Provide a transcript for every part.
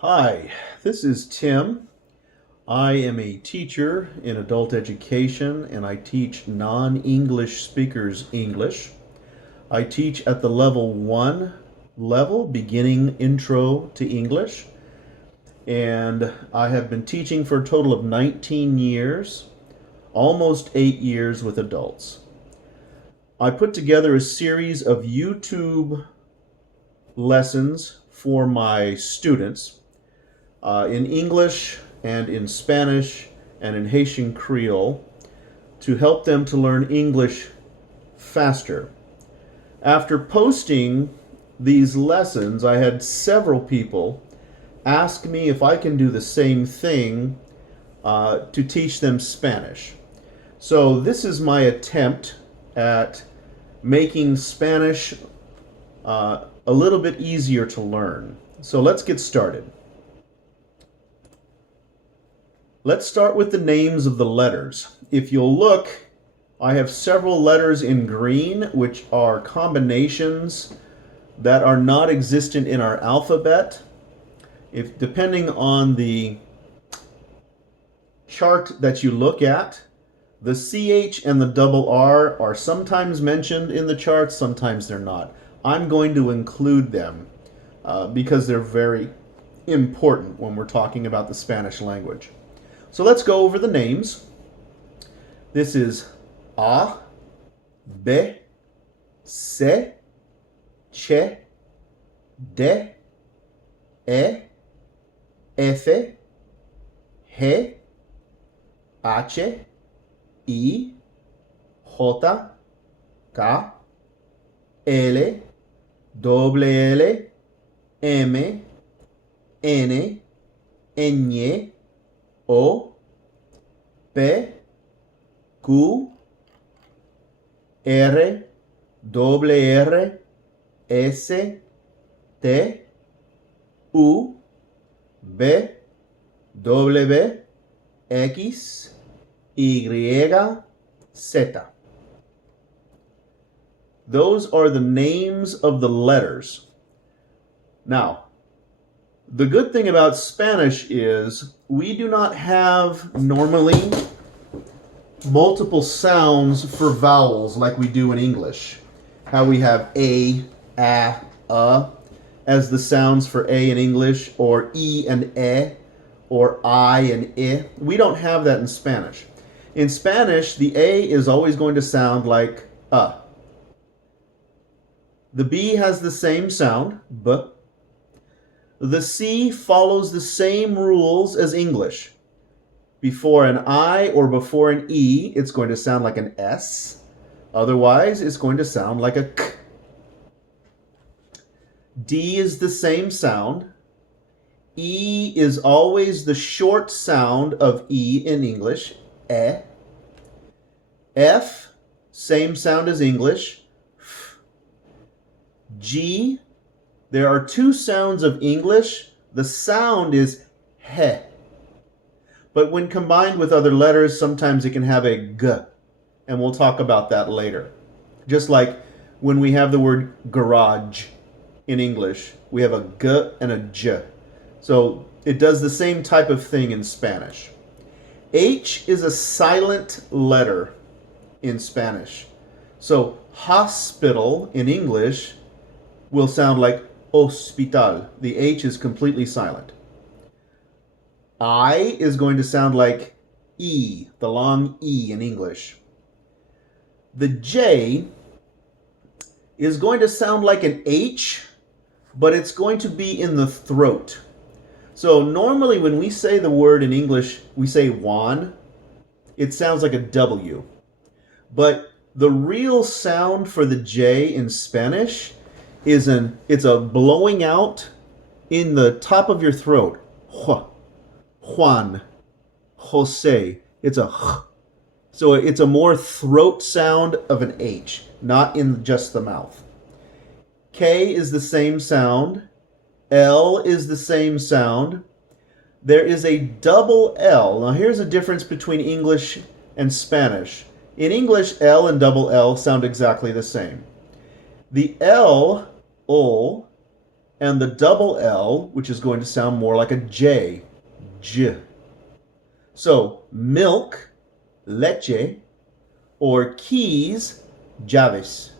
Hi, this is Tim. I am a teacher in adult education and I teach non-English speakers English. I teach at the level 1 level, beginning intro to English, and I have been teaching for a total of 19 years, almost 8 years with adults. I put together a series of YouTube lessons for my students in English and in Spanish and in Haitian Creole to help them to learn English faster. After posting these lessons, I had several people ask me if I can do the same thing to teach them Spanish. So this is my attempt at making Spanish a little bit easier to learn. So let's get started. Let's start with the names of the letters. If you'll look, I have several letters in green, which are combinations that are not existent in our alphabet. Depending on the chart that you look at, the CH and the double R are sometimes mentioned in the chart, sometimes they're not. I'm going to include them because they're very important when we're talking about the Spanish language. So let's go over the names. This is A, B, C, Ch, D, E, F, G, H, I, J, K, L, L, M, N, Ñ, O, P, Q, R, R, S, T, U, V, W, X, Y, Z. Those are the names of the letters. Now, the good thing about Spanish is we do not have normally multiple sounds for vowels like we do in English. How we have A, as the sounds for A in English, or E and E, or I and I. We don't have that in Spanish. In Spanish, the A is always going to sound like A. The B has the same sound, B. The C follows the same rules as English. Before an I or before an E, it's going to sound like an S. Otherwise, it's going to sound like a K. D is the same sound. E is always the short sound of E in English, E. F, same sound as English, F. G, there are two sounds of English. The sound is he. But when combined with other letters, sometimes it can have a g. And we'll talk about that later. Just like when we have the word garage in English, we have a g and a j. So it does the same type of thing in Spanish. H is a silent letter in Spanish. So hospital in English will sound like hospital. The H is completely silent. I is going to sound like E, the long E in English. The J is going to sound like an H, but it's going to be in the throat. So normally when we say the word in English, we say Juan, it sounds like a W. But the real sound for the J in Spanish it's a blowing out in the top of your throat. Juan, Jose. It's a h. So it's a more throat sound of an H, not in just the mouth. K is the same sound. L is the same sound. There is a double L. Now here's a difference between English and Spanish. In English, L and double L sound exactly the same. The L, ol, and the double L, which is going to sound more like a J, J. So milk, leche, or keys, llaves.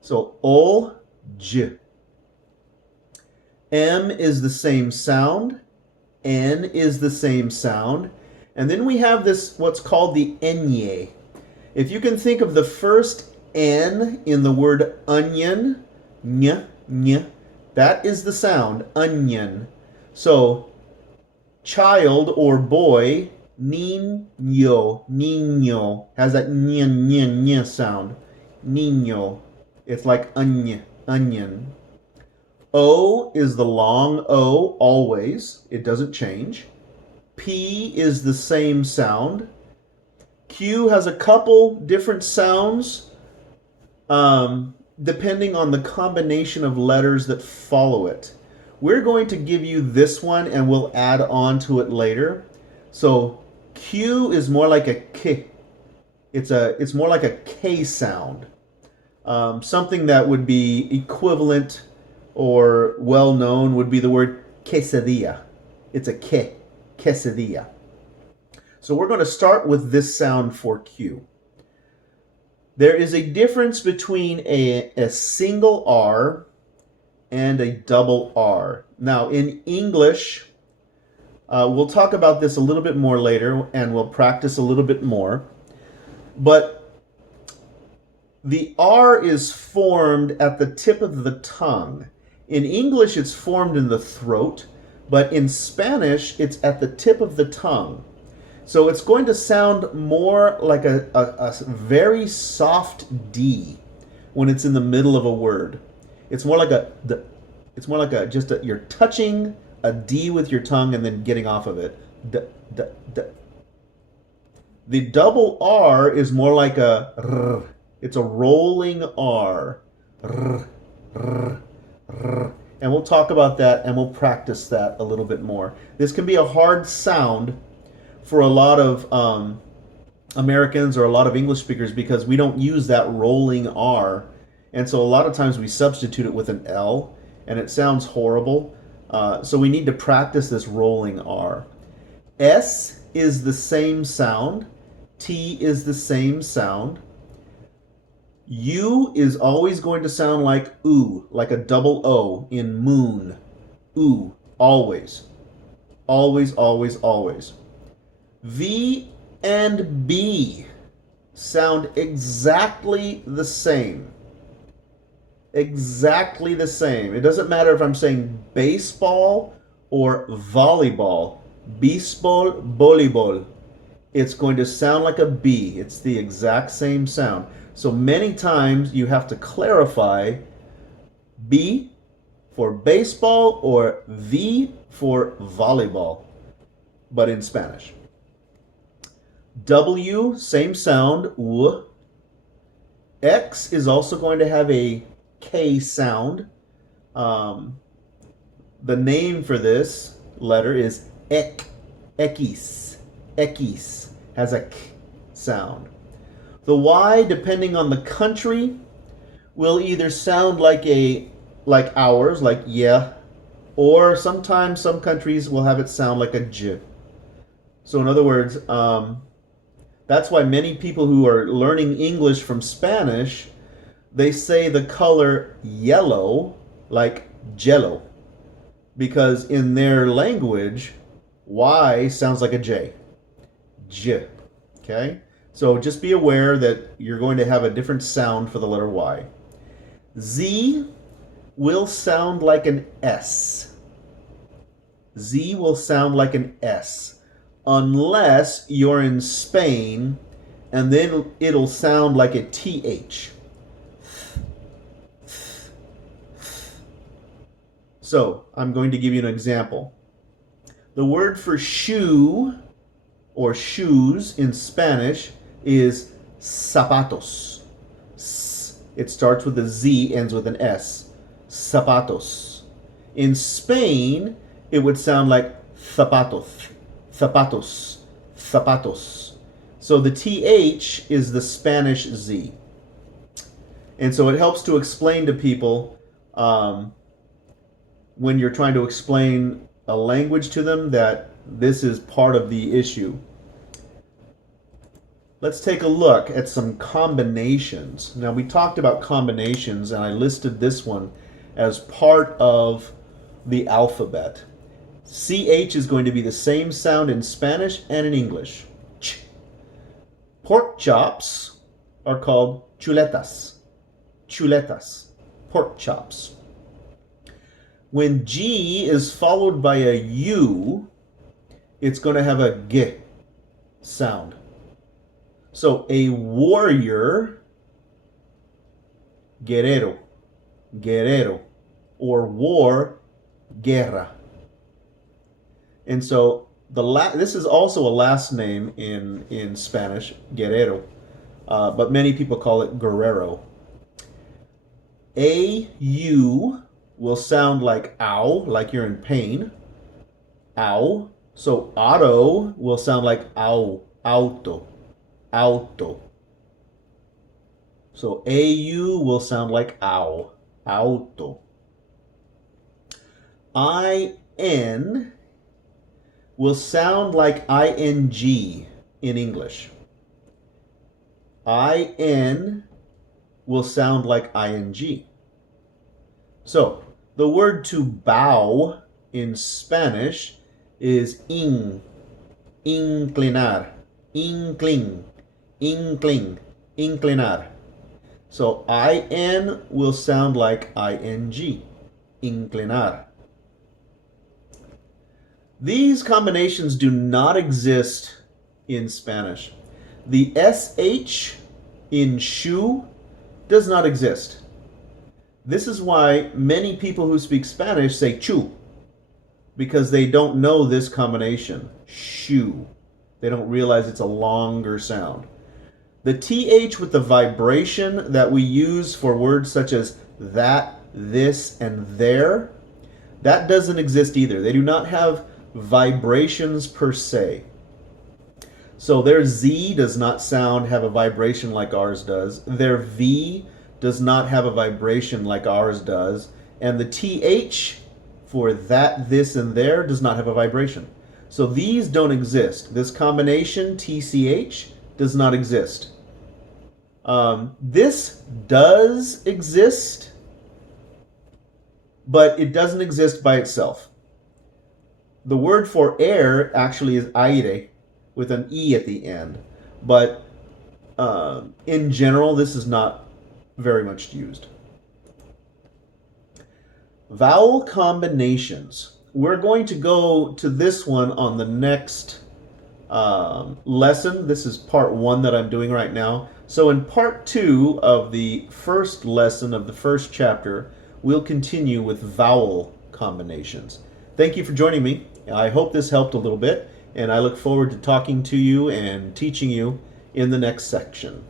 So O, J. M is the same sound. N is the same sound. And then we have this, what's called the enye. If you can think of the first N in the word onion, ny, ny, that is the sound, onion. So, child or boy, niño, niño, has that ny, ny, ny sound. Niño. It's like onion, onion. O is the long O, always. It doesn't change. P is the same sound. Q has a couple different sounds depending on the combination of letters that follow it. We're going to give you this one and we'll add on to it later. So Q is more like a K. It's more like a K sound. Something that would be equivalent or well known would be the word quesadilla. It's a K, quesadilla. So we're going to start with this sound for Q. There is a difference between a single R and a double R. Now in English, we'll talk about this a little bit more later and we'll practice a little bit more. But the R is formed at the tip of the tongue. In English, it's formed in the throat, but in Spanish, it's at the tip of the tongue. So it's going to sound more like a very soft D when it's in the middle of a word. It's more like you're touching a D with your tongue and then getting off of it. D, d, d. The double R is more like a R. It's a rolling R. R, r, r. And we'll talk about that and we'll practice that a little bit more. This can be a hard sound for a lot of Americans or a lot of English speakers because we don't use that rolling R. And so a lot of times we substitute it with an L and it sounds horrible. So we need to practice this rolling R. S is the same sound. T is the same sound. U is always going to sound like oo, like a double O in moon. Oo, always. Always, always, always. V and B sound exactly the same. Exactly the same. It doesn't matter if I'm saying baseball or volleyball. Baseball, volleyball. It's going to sound like a B. It's the exact same sound. So many times you have to clarify B for baseball or V for volleyball, but in Spanish. W, same sound, W. X is also going to have a K sound. The name for this letter is ek, ekis, ekis, has a K sound. The Y, depending on the country, will either sound like ours, like yeah, or sometimes some countries will have it sound like a J. So in other words, that's why many people who are learning English from Spanish, they say the color yellow like jello, because in their language, Y sounds like a J. J. Okay? So just be aware that you're going to have a different sound for the letter Y. Z will sound like an S. Z will sound like an S. Unless you're in Spain, and then it'll sound like a TH. So, I'm going to give you an example. The word for shoe, or shoes in Spanish, is zapatos. It starts with a Z, ends with an S. Zapatos. In Spain, it would sound like zapatos. Zapatos. Zapatos. So the TH is the Spanish Z. And so it helps to explain to people when you're trying to explain a language to them that this is part of the issue. Let's take a look at some combinations. Now, we talked about combinations, and I listed this one as part of the alphabet. CH is going to be the same sound in Spanish and in English. Ch. Pork chops are called chuletas. Chuletas. Pork chops. When G is followed by a U, it's going to have a G sound. So a warrior, guerrero, guerrero, or war, guerra. And so this is also a last name in Spanish, guerrero, but many people call it guerrero. A-U will sound like ow, like you're in pain. Ow. So auto will sound like ow, auto, auto. So AU will sound like ow, auto. IN will sound like ING in English. IN will sound like ING. So the word to bow in Spanish is inclinar, inclin, inclin, inclinar. So IN will sound like ING, inclinar. These combinations do not exist in Spanish. The SH in shoe does not exist. This is why many people who speak Spanish say chu, because they don't know this combination, shoe. They don't realize it's a longer sound. The TH with the vibration that we use for words such as that, this, and there, that doesn't exist either. They do not have vibrations per se. So their Z does not have a vibration like ours does. Their V does not have a vibration like ours does. And the TH for that, this, and there does not have a vibration. So these don't exist. This combination, TCH, does not exist. This does exist, but it doesn't exist by itself. The word for air actually is aire with an E at the end. But in general, this is not very much used. Vowel combinations. We're going to go to this one on the next lesson. This is part 1 that I'm doing right now. So in part 2 of the first lesson of the first chapter, we'll continue with vowel combinations. Thank you for joining me. I hope this helped a little bit, and I look forward to talking to you and teaching you in the next section.